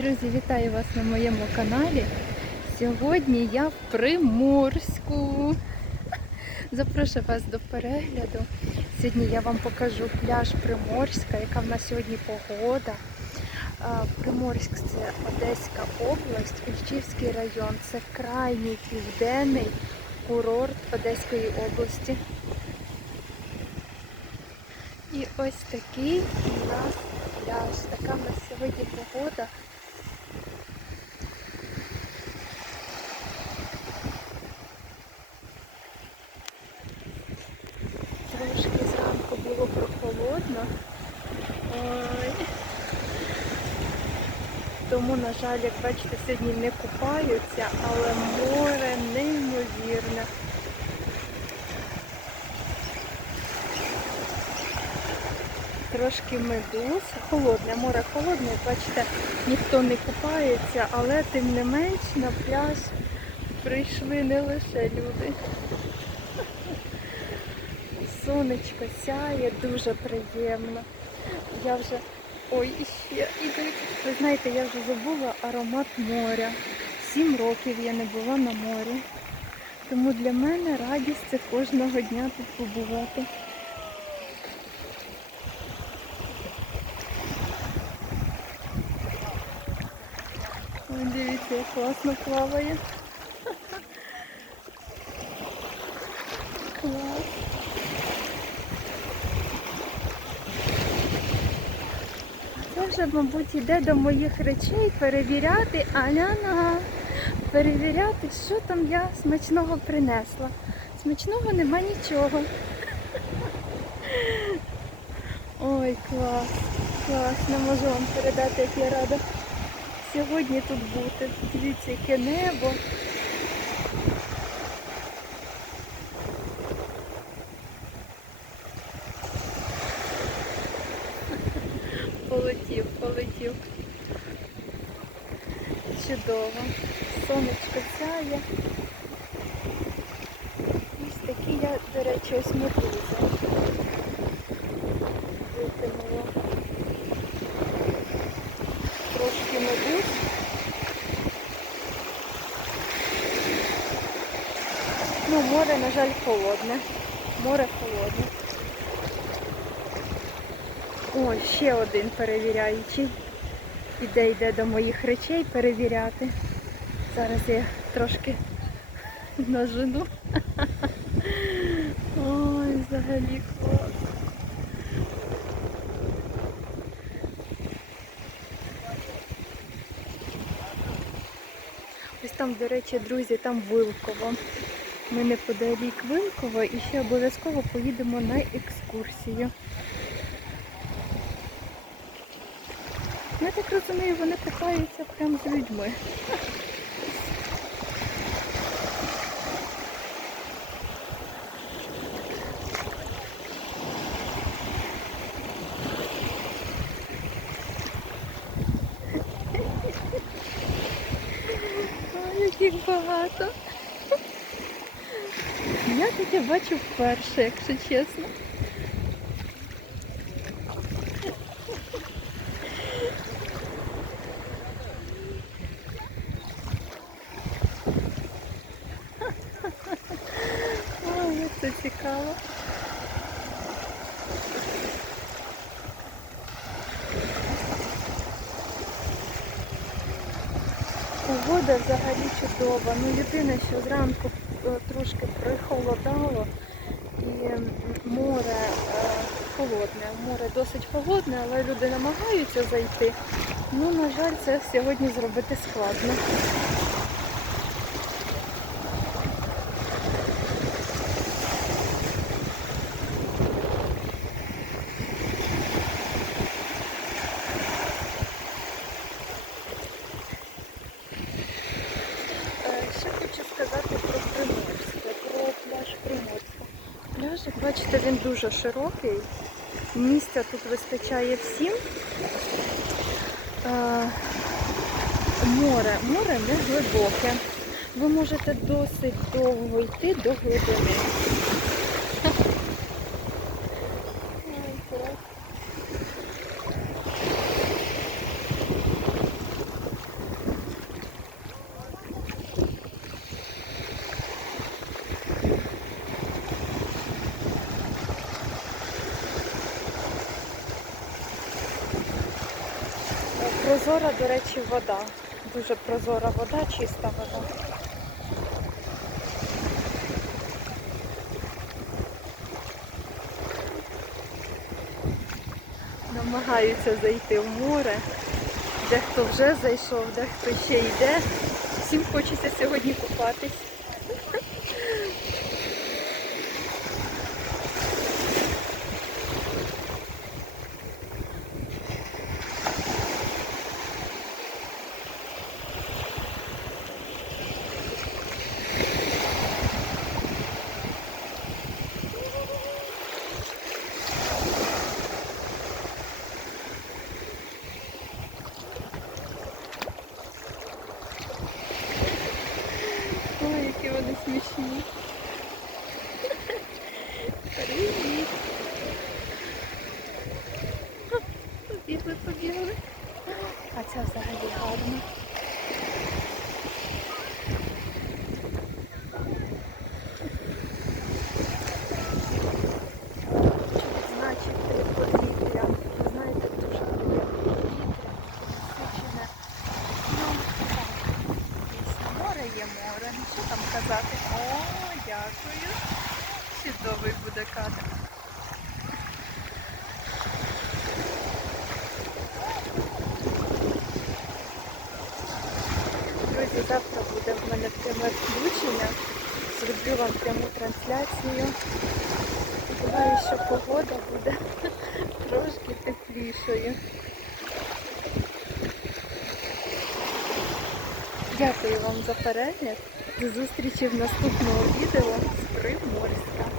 Друзі, вітаю вас на моєму каналі. Сьогодні я в Приморську. Запрошую вас до перегляду. Сьогодні я вам покажу пляж Приморська, яка в нас сьогодні погода. Приморськ це Одеська область, Ільчівський район. Це крайній південний курорт Одеської області. І ось такий у нас пляж. Така в нас сьогодні погода. Трошки зранку було прохолодно. Ой. Тому, на жаль, як бачите, сьогодні не купаються, але море неймовірне. Трошки медуз, холодне, море холодне, бачите, ніхто не купається, але тим не менш на пляж прийшли не лише люди. Сонечко сяє, дуже приємно. Я вже... Ой, іще ідуть. Ви знаєте, я вже забула аромат моря. Сім років я не була на морі. Тому для мене радість це кожного дня тут побувати. Дивіться, класно плаває. Вже, мабуть, йде до моїх речей перевіряти, Аляна, перевіряти, що там я смачного принесла. Смачного нема нічого. Ой, клас, клас, не можу вам передати, як я рада сьогодні тут бути. Дивіться, яке небо. Полетів, полетів. Чудово. Сонечко сяє. Ось такі я, до речі, ось медуза. Витягнула. Трошки медуз. Ну, море, на жаль, холодне. Море холодне. Ой, ще один перевіряючий. Іде, йде до моїх речей перевіряти. Зараз я трошки нажену. Ой, взагалі клас. Ось там, до речі, друзі, там Вилково. Ми неподалік Вилково і ще обов'язково поїдемо на екскурсію. Ну, Я так розумію, вони купаються прямо з людьми. Яких багато. Я таке бачу вперше, якщо чесно. Ой, як це цікаво. Погода взагалі чудова. Ну єдине, що зранку е, трошки прихолодало і море е, холодне. Море досить холодне, але люди намагаються зайти. Ну, на жаль, це сьогодні зробити складно. Е, Ще хочу сказати про Приморське, про пляж Приморська. Пляж, як бачите, він дуже широкий. Місця тут вистачає всім. Е, Море, море не глибоке. Ви можете досить довго йти до глибини. Ой, клас. Прозора, до речі, вода. Дуже прозора вода, чиста вода. Намагаються зайти в море. Дехто вже зайшов, дехто ще йде. Всім хочеться сьогодні купатись. Ой, які вони смішні. Привіт. Побігли, побігли. А це взагалі гарно. Наче повітря. Ви знаєте, дуже таке повітря, насичене. Ну, так. Дійсно, море є море. Ну, Що там казати? О, дякую. Чудовий буде кадр. Друзі, завтра буде в мене пряме включення. Зроблю вам пряму трансляцію. Сподіваю, що погода буде трошки теплішою. Дякую вам за перегляд. До зустрічі в наступному відео з Приморська.